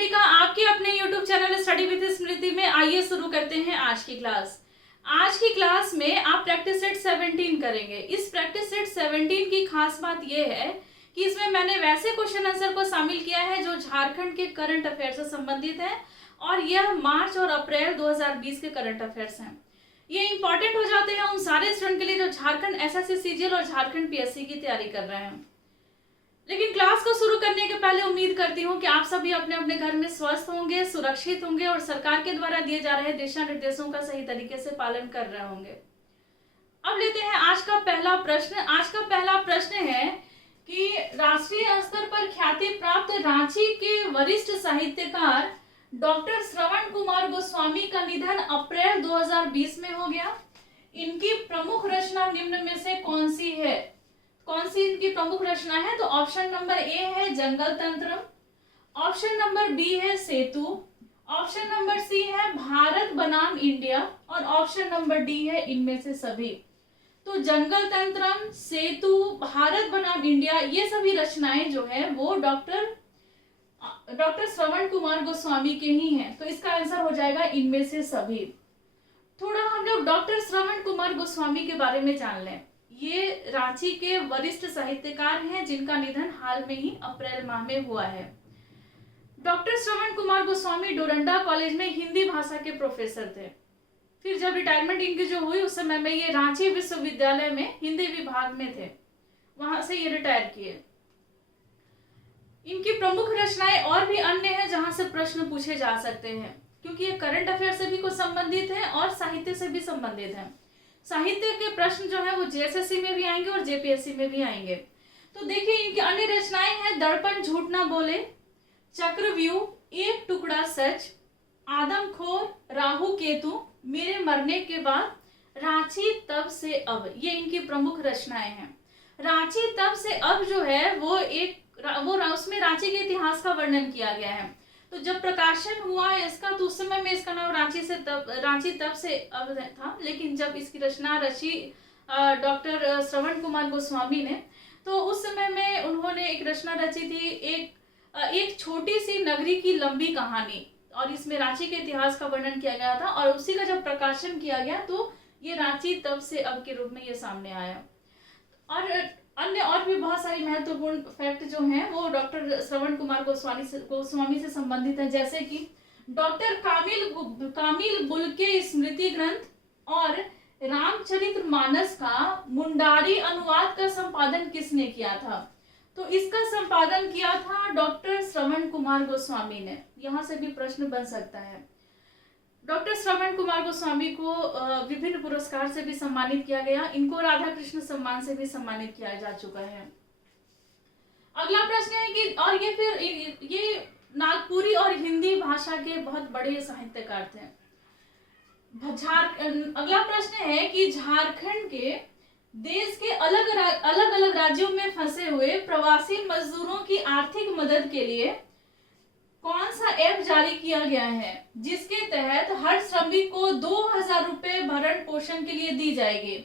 सभी का आपके अपने YouTube चैनल स्टडी विद स्मृति में। आइए शुरू करते हैं आज की क्लास। आज की क्लास में आप प्रैक्टिस सेट 17 करेंगे। इस प्रैक्टिस सेट 17 की खास बात यह है कि इसमें मैंने वैसे क्वेश्चन आंसर को शामिल किया है जो झारखंड के करंट अफेयर से संबंधित है और यह मार्च और अप्रैल 2020 के करंट अफेयर्स हैं। ये इंपॉर्टेंट हो जाते हैं उन सारे स्टूडेंट के लिए जो झारखंड एसएससी सीजीएल और झारखंड पीएससी की तैयारी कर रहे हैं। लेकिन क्लास को शुरू करने के पहले उम्मीद करती हूँ कि आप सभी अपने अपने घर में स्वस्थ होंगे, सुरक्षित होंगे और सरकार के द्वारा दिए जा रहे दिशा निर्देशों का सही तरीके से पालन कर रहे होंगे। अब लेते हैं आज का पहला प्रश्न। आज का पहला प्रश्न है कि राष्ट्रीय स्तर पर ख्याति प्राप्त रांची के वरिष्ठ साहित्यकार डॉक्टर श्रवण कुमार गोस्वामी का निधन अप्रैल 2020 में हो गया। इनकी प्रमुख रचना निम्न में से कौन सी है? कौन सी इनकी प्रमुख रचना है? तो ऑप्शन नंबर ए है जंगल तंत्र, ऑप्शन नंबर बी है सेतु, ऑप्शन नंबर सी है भारत बनाम इंडिया और ऑप्शन नंबर डी है इनमें से सभी। तो जंगल तंत्रम, सेतु, भारत बनाम इंडिया, ये सभी रचनाएं जो है वो डॉक्टर श्रवण कुमार गोस्वामी के ही हैं। तो इसका आंसर हो जाएगा इनमें से सभी। थोड़ा हम लोग डॉक्टर श्रवण कुमार गोस्वामी के बारे में जान लें। ये रांची के वरिष्ठ साहित्यकार हैं जिनका निधन हाल में ही अप्रैल माह में हुआ है। डॉक्टर श्रवण कुमार गोस्वामी डोरंडा कॉलेज में हिंदी भाषा के प्रोफेसर थे। फिर जब रिटायरमेंट इनकी जो हुई उस समय में ये रांची विश्वविद्यालय में हिंदी विभाग में थे, वहां से ये रिटायर किए। इनकी प्रमुख रचनाएं और भी अन्य हैं जहां से प्रश्न पूछे जा सकते हैं, क्योंकि ये करंट अफेयर से भी कुछ संबंधित है और साहित्य से भी संबंधित है। साहित्य के प्रश्न जो है वो जेएसएससी में भी आएंगे और जेपीएससी में भी आएंगे। तो देखिए इनकी अन्य रचनाएं हैं दर्पण झूठ ना बोले, चक्रव्यूह, एक टुकड़ा सच, आदमखोर, राहु केतु, मेरे मरने के बाद, रांची तब से अब, ये इनकी प्रमुख रचनाएं हैं। रांची तब से अब जो है वो उसमें रांची के इतिहास का वर्णन किया गया है। तो जब प्रकाशन हुआ इसका तो उस समय में इसका नाम रांची तब से अब था, लेकिन जब इसकी रचना रची डॉक्टर श्रवण कुमार गोस्वामी ने, तो उस समय में उन्होंने एक रचना रची थी, एक छोटी सी नगरी की लंबी कहानी, और इसमें रांची के इतिहास का वर्णन किया गया था। और उसी का जब प्रकाशन किया गया तो ये रांची तब से अब के रूप में ये सामने आया। और अन्य और भी बहुत सारी महत्वपूर्ण फैक्ट जो हैं वो डॉक्टर श्रवण कुमार गोस्वामी से संबंधित हैं, जैसे कि डॉक्टर कामिल गुल के स्मृति ग्रंथ और रामचरितमानस का मुंडारी अनुवाद का संपादन किसने किया था? तो इसका संपादन किया था डॉक्टर श्रवण कुमार गोस्वामी ने। यहाँ से भी प्रश्न बन सकता है। डॉक्टर श्रवण कुमार गोस्वामी को विभिन्न पुरस्कार से भी सम्मानित किया गया। इनको राधा कृष्ण सम्मान से भी सम्मानित किया जा चुका है। अगला प्रश्न है कि और ये नागपुरी और हिंदी भाषा के बहुत बड़े साहित्यकार थे। अगला प्रश्न है कि झारखंड के देश के अलग अलग राज्यों में फंसे हुए प्रवासी मजदूरों की आर्थिक मदद के लिए कौन सा ऐप जारी किया गया है जिसके तहत हर श्रमिक को 2000 रुपए भरण पोषण के लिए दी जाएगी?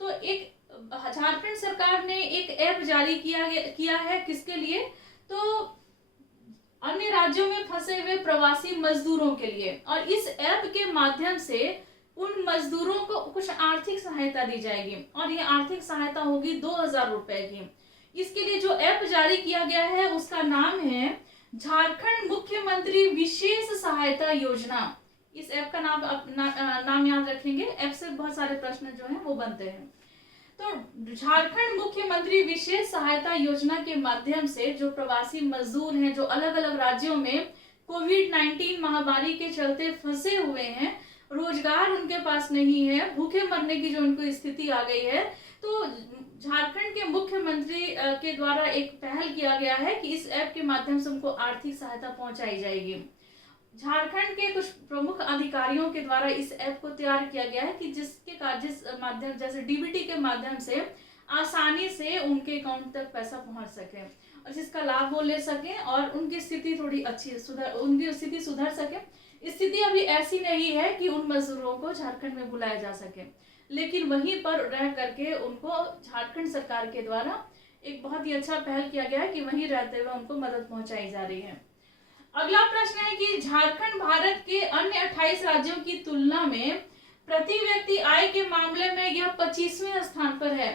तो एक झारखंड सरकार ने एक ऐप जारी किया है किसके लिए? तो अन्य राज्यों में फंसे हुए प्रवासी मजदूरों के लिए। और इस ऐप के माध्यम से उन मजदूरों को कुछ आर्थिक सहायता दी जाएगी और ये आर्थिक सहायता होगी 2000 रुपए की। इसके लिए जो ऐप जारी किया गया है उसका नाम है झारखंड मुख्यमंत्री विशेष सहायता योजना। इस ऐप का नाम याद रखेंगे, ऐप से बहुत सारे प्रश्न जो हैं वो बनते हैं। तो झारखंड मुख्यमंत्री विशेष सहायता योजना के माध्यम से जो प्रवासी मजदूर हैं जो अलग अलग राज्यों में कोविड-19 महामारी के चलते फंसे हुए हैं, रोजगार उनके पास नहीं है, भूखे मरने की जो उनको स्थिति आ गई है, तो झारखंड के मुख्यमंत्री के द्वारा एक पहल किया गया है कि इस ऐप के माध्यम से उनको आर्थिक सहायता पहुंचाई जाएगी। झारखंड के कुछ प्रमुख अधिकारियों के द्वारा इस ऐप को तैयार किया गया है कि जिस माध्यम जैसे डीबीटी के माध्यम से आसानी से उनके अकाउंट तक पैसा पहुंच सके और जिसका लाभ वो ले सके और उनकी स्थिति थोड़ी उनकी स्थिति सुधर सके। स्थिति अभी ऐसी नहीं है कि उन मजदूरों को झारखंड में बुलाया जा सके, लेकिन वहीं पर रह करके उनको झारखंड सरकार के द्वारा एक बहुत ही अच्छा पहल किया गया है कि वहीं रहते हुए उनको मदद पहुंचाई जा रही है। अगला प्रश्न है कि झारखंड भारत के अन्य 28 राज्यों की तुलना में प्रति व्यक्ति आय के मामले में यह 25वें स्थान पर है।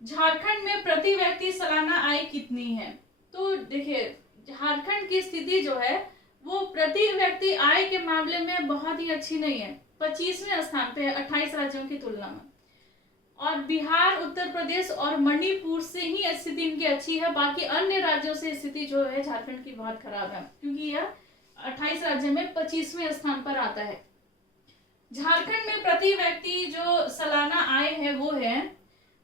झारखंड में प्रति व्यक्ति सालाना आय कितनी है? तो देखिए, झारखंड की स्थिति जो है वो प्रति व्यक्ति आय के मामले में बहुत ही अच्छी नहीं है, 25वें स्थान पे है 28 राज्यों की तुलना में। और बिहार, उत्तर प्रदेश और मणिपुर से ही स्थिति इनकी अच्छी है, बाकी अन्य राज्यों से स्थिति जो है झारखंड की बहुत खराब है, क्योंकि यह 28 राज्यों में 25वें स्थान पर आता है। झारखंड में प्रति व्यक्ति जो सालाना आय है वो है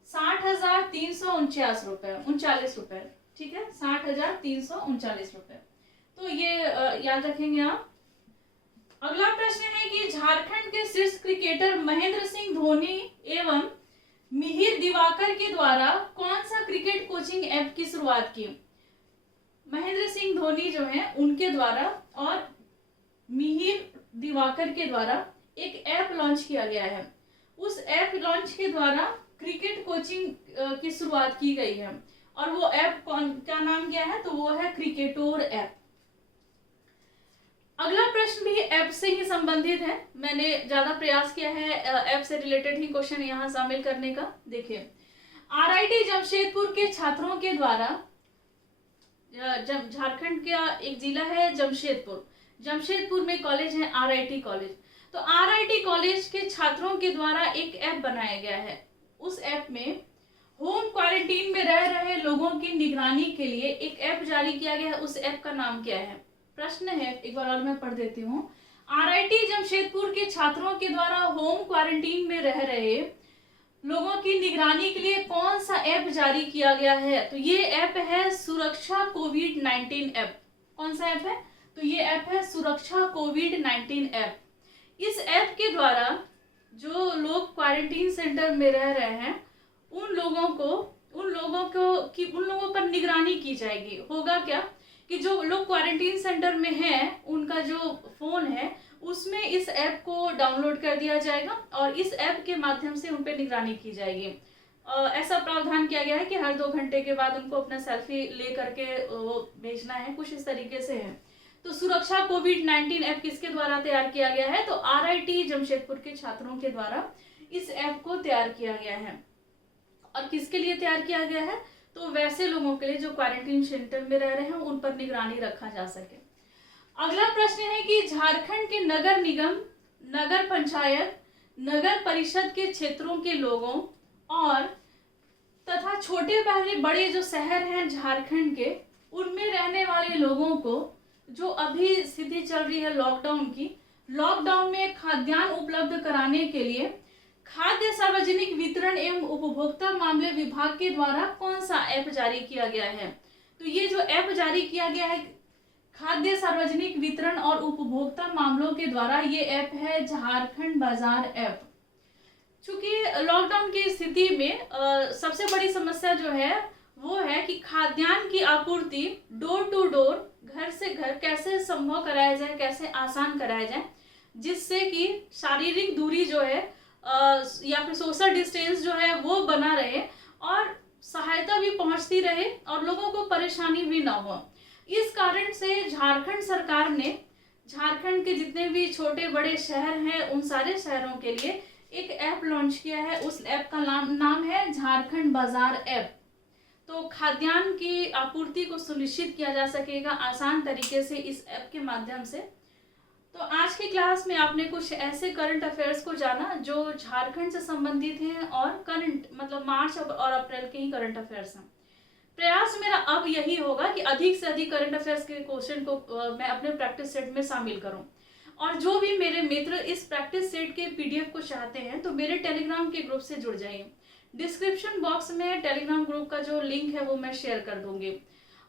60,349 रुपए, ठीक है, 60,339 रुपए। तो ये याद रखेंगे आप। अगला प्रश्न है कि झारखंड के शीर्ष क्रिकेटर महेंद्र सिंह धोनी एवं मिहिर दिवाकर के द्वारा कौन सा क्रिकेट कोचिंग ऐप की शुरुआत की? महेंद्र सिंह धोनी जो है उनके द्वारा और मिहिर दिवाकर के द्वारा एक ऐप लॉन्च किया गया है। उस ऐप लॉन्च के द्वारा क्रिकेट कोचिंग की शुरुआत की गई है, और वो ऐप क्या नाम क्या है? तो वो है क्रिकेटोर ऐप। अगला प्रश्न भी ऐप से ही संबंधित है। मैंने ज्यादा प्रयास किया है ऐप से रिलेटेड ही क्वेश्चन यहाँ शामिल करने का। देखिए, आरआईटी जमशेदपुर के छात्रों के द्वारा, झारखंड का एक जिला है जमशेदपुर में कॉलेज है आरआईटी कॉलेज। तो आरआईटी कॉलेज के छात्रों के द्वारा एक ऐप बनाया गया है। उस ऐप में होम क्वारंटीन में रह रहे लोगों की निगरानी के लिए एक ऐप जारी किया गया है। उस ऐप का नाम क्या है? प्रश्न है, एक बार और मैं पढ़ देती हूँ। आरआईटी जमशेदपुर के छात्रों के द्वारा होम क्वारंटीन में रह रहे लोगों की निगरानी के लिए कौन सा ऐप जारी किया गया है? तो ये ऐप है सुरक्षा कोविड-19 ऐप। कौन सा ऐप है? तो ये ऐप है सुरक्षा कोविड-19 ऐप। इस ऐप के द्वारा जो लोग क्वारंटीन सेंटर में रह रहे हैं उन लोगों पर निगरानी की जाएगी। होगा क्या कि जो लोग क्वारंटीन सेंटर में हैं उनका जो फोन है उसमें इस ऐप को डाउनलोड कर दिया जाएगा और इस ऐप के माध्यम से उन पर निगरानी की जाएगी। ऐसा प्रावधान किया गया है कि हर 2 घंटे के बाद उनको अपना सेल्फी ले करके वो भेजना है, कुछ इस तरीके से है। तो सुरक्षा कोविड-19 ऐप किसके द्वारा तैयार किया गया है? तो आरआईटी जमशेदपुर के छात्रों के द्वारा इस ऐप को तैयार किया गया है। और किसके लिए तैयार किया गया है? तो वैसे लोगों के लिए जो क्वारंटीन सेंटर में रह रहे हैं उन पर निगरानी रखा जा सके। अगला प्रश्न है कि झारखंड के नगर निगम, नगर पंचायत, नगर परिषद के क्षेत्रों के लोगों और तथा छोटे बड़े जो शहर हैं झारखंड के, उनमें रहने वाले लोगों को जो अभी स्थिति चल रही है लॉकडाउन की, लॉकडाउन में खाद्यान्न उपलब्ध कराने के लिए खाद्य सार्वजनिक वितरण एवं उपभोक्ता मामले विभाग के द्वारा कौन सा ऐप जारी किया गया है? तो ये जो ऐप जारी किया गया है खाद्य सार्वजनिक वितरण और उपभोक्ता मामलों के द्वारा, ये ऐप है झारखंड बाजार ऐप। चूंकि लॉकडाउन की स्थिति में सबसे बड़ी समस्या जो है वो है कि खाद्यान्न की आपूर्ति डोर टू डोर, घर से घर कैसे संभव कराया जाए, कैसे आसान कराया जाए, जिससे कि शारीरिक दूरी जो है या फिर सोशल डिस्टेंस जो है वो बना रहे और सहायता भी पहुंचती रहे और लोगों को परेशानी भी ना हो। इस कारण से झारखंड सरकार ने झारखंड के जितने भी छोटे बड़े शहर हैं उन सारे शहरों के लिए एक ऐप लॉन्च किया है। उस ऐप का नाम है झारखंड बाजार ऐप। तो खाद्यान्न की आपूर्ति को सुनिश्चित किया जा सकेगा आसान तरीके से इस ऐप के माध्यम से। तो आज की क्लास में आपने कुछ ऐसे करंट अफेयर्स को जाना जो झारखंड से संबंधित हैं और करंट मतलब मार्च और अप्रैल के ही करंट अफेयर्स हैं। प्रयास मेरा अब यही होगा कि अधिक से अधिक करंट अफेयर्स के क्वेश्चन को मैं अपने प्रैक्टिस सेट में शामिल करूं। और जो भी मेरे मित्र इस प्रैक्टिस सेट के पीडीएफ को चाहते हैं तो मेरे टेलीग्राम के ग्रुप से जुड़ जाइए। डिस्क्रिप्शन बॉक्स में टेलीग्राम ग्रुप का जो लिंक है वो मैं शेयर कर दूंगी।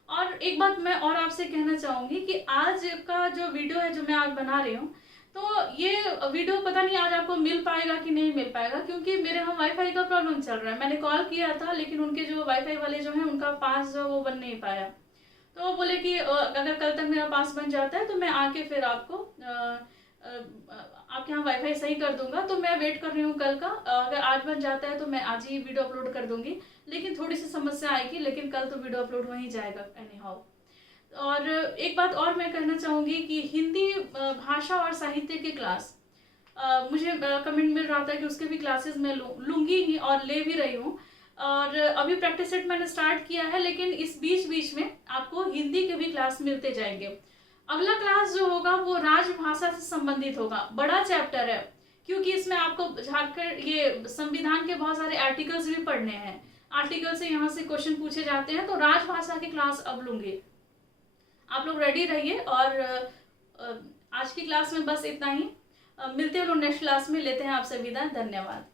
और एक बात मैं और आपसे कहना चाहूंगी कि आज का जो वीडियो है जो मैं आज बना रही हूँ, तो ये वीडियो पता नहीं आज आपको मिल पाएगा कि नहीं मिल पाएगा, क्योंकि मेरे यहाँ वाईफाई का प्रॉब्लम चल रहा है। मैंने कॉल किया था लेकिन उनके जो वाईफाई वाले जो हैं उनका पास जो वो बन नहीं पाया। तो वो बोले कि अगर कल तक मेरा पास बन जाता है तो मैं आके फिर आपको आपके यहाँ वाईफाई सही कर दूंगा। तो मैं वेट कर रही हूँ कल का। अगर आज बन जाता है तो मैं आज ही वीडियो अपलोड कर दूंगी, लेकिन थोड़ी सी समस्या आएगी, लेकिन कल तो वीडियो अपलोड हो ही जाएगा एनी हाउ। और एक बात और मैं कहना चाहूँगी कि हिंदी भाषा और साहित्य की क्लास मुझे कमेंट मिल रहा था कि उसके भी क्लासेस मैं लूँगी ही और ले भी रही हूँ। और अभी प्रैक्टिस सेट मैंने स्टार्ट किया है, लेकिन इस बीच बीच में आपको हिंदी के भी क्लास मिलते जाएंगे। अगला क्लास जो होगा वो राजभाषा से संबंधित होगा। बड़ा चैप्टर है, क्योंकि इसमें आपको झारखंड ये संविधान के बहुत सारे आर्टिकल्स भी पढ़ने हैं। आर्टिकल से यहाँ से क्वेश्चन पूछे जाते हैं, तो राजभाषा की क्लास अब लूंगी। आप लोग रेडी रहिए। और आज की क्लास में बस इतना ही। मिलते हैं लोग नेक्स्ट क्लास में। लेते हैं आपसे विदा। धन्यवाद।